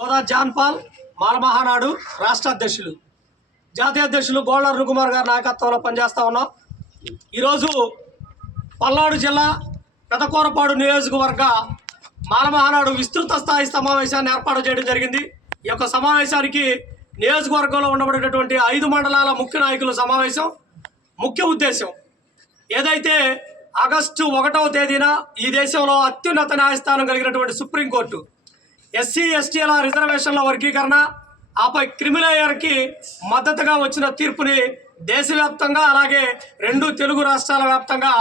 హోదా John Paul Mala Mahanadu రాష్ట్ర అధ్యక్షులు. జాతీయ అధ్యక్షులు గోళ్ళ రఘుమార్ గారి నాయకత్వంలో పనిచేస్తా ఉన్నాం. ఈరోజు పల్నాడు జిల్లా పెదకూరపాడు నియోజకవర్గ మాలమహానాడు విస్తృత స్థాయి సమావేశాన్ని ఏర్పాటు చేయడం జరిగింది. ఈ యొక్క సమావేశానికి నియోజకవర్గంలో ఉండబడేటటువంటి ఐదు మండలాల ముఖ్య నాయకుల సమావేశం ముఖ్య ఉద్దేశం. ఏదైతే ఆగస్టు ఒకటవ తేదీన ఈ దేశంలో అత్యున్నత న్యాయస్థానం కలిగినటువంటి సుప్రీంకోర్టు ఎస్సీ ఎస్టీల రిజర్వేషన్ల వర్గీకరణ ఆపై క్రిమిలేయర్కి మద్దతుగా వచ్చిన తీర్పుని దేశవ్యాప్తంగా అలాగే రెండు తెలుగు రాష్ట్రాల వ్యాప్తంగా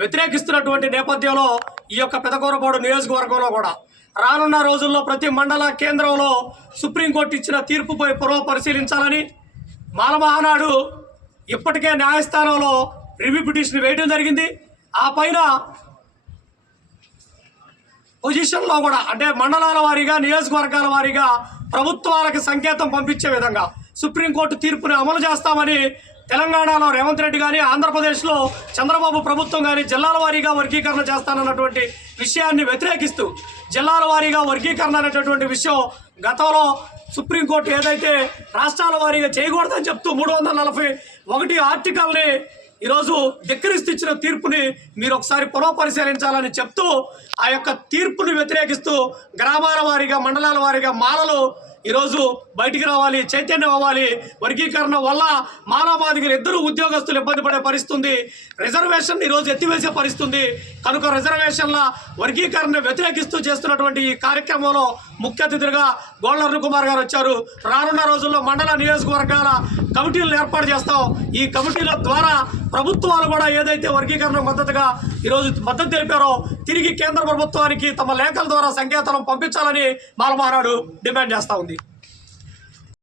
వ్యతిరేకిస్తున్నటువంటి నేపథ్యంలో ఈ యొక్క పెదకూరపాడు నియోజకవర్గంలో కూడా. రానున్న రోజుల్లో ప్రతి మండల కేంద్రంలో సుప్రీంకోర్టు ఇచ్చిన తీర్పుపై పునః పరిశీలించాలని మాలమహానాడు ఇప్పటికే న్యాయస్థానంలో రివ్యూ పిటిషన్ వేయడం జరిగింది. ఆ పైన పొజిషన్లో కూడా అంటే మండలాల వారీగా నియోజకవర్గాల వారీగా ప్రభుత్వాలకు సంకేతం పంపించే విధంగా సుప్రీంకోర్టు తీర్పుని అమలు చేస్తామని తెలంగాణలో రేవంత్ రెడ్డి కానీ ఆంధ్రప్రదేశ్లో చంద్రబాబు ప్రభుత్వం కానీ జిల్లాల వారీగా వర్గీకరణ చేస్తానన్నటువంటి విషయాన్ని వ్యతిరేకిస్తూ జిల్లాల వారీగా వర్గీకరణ అనేటటువంటి విషయం గతంలో సుప్రీంకోర్టు ఏదైతే రాష్ట్రాల వారీగా చేయకూడదని చెప్తూ మూడు వందల నలభై ఒకటి ఆర్టికల్ని ఈరోజు ధిక్కరిస్తూ తీర్పుని మీరు ఒకసారి పునఃపరిశీలించాలని చెప్తూ ఆ యొక్క తీర్పును వ్యతిరేకిస్తూ గ్రామాల వారీగా మండలాల వారీగా మాలలు ఈరోజు బయటికి రావాలి చైతన్యం అవ్వాలి. వర్గీకరణ వల్ల మానవాధికారులు ఇద్దరు ఉద్యోగస్తులు ఇబ్బంది పడే పరిస్థితుంది. రిజర్వేషన్ ఈరోజు ఎత్తివేసే పరిస్థితుంది. కనుక రిజర్వేషన్ల వర్గీకరణ వ్యతిరేకిస్తూ చేస్తున్నటువంటి ఈ కార్యక్రమంలో ముఖ్య అతిథులుగా గోళ్ళ కుమార్ గారు వచ్చారు. రానున్న రోజుల్లో మండల నియోజకవర్గాల కమిటీలను ఏర్పాటు చేస్తాం. ఈ కమిటీల ద్వారా ప్రభుత్వాలు కూడా ఏదైతే వర్గీకరణ మద్దతుగా ఈరోజు మద్దతు తెలిపారో తిరిగి కేంద్ర ప్రభుత్వానికి తమ లేఖల ద్వారా సంకేతాలను పంపించాలని బాలమహారాడు డిమాండ్ చేస్తా ఉంది.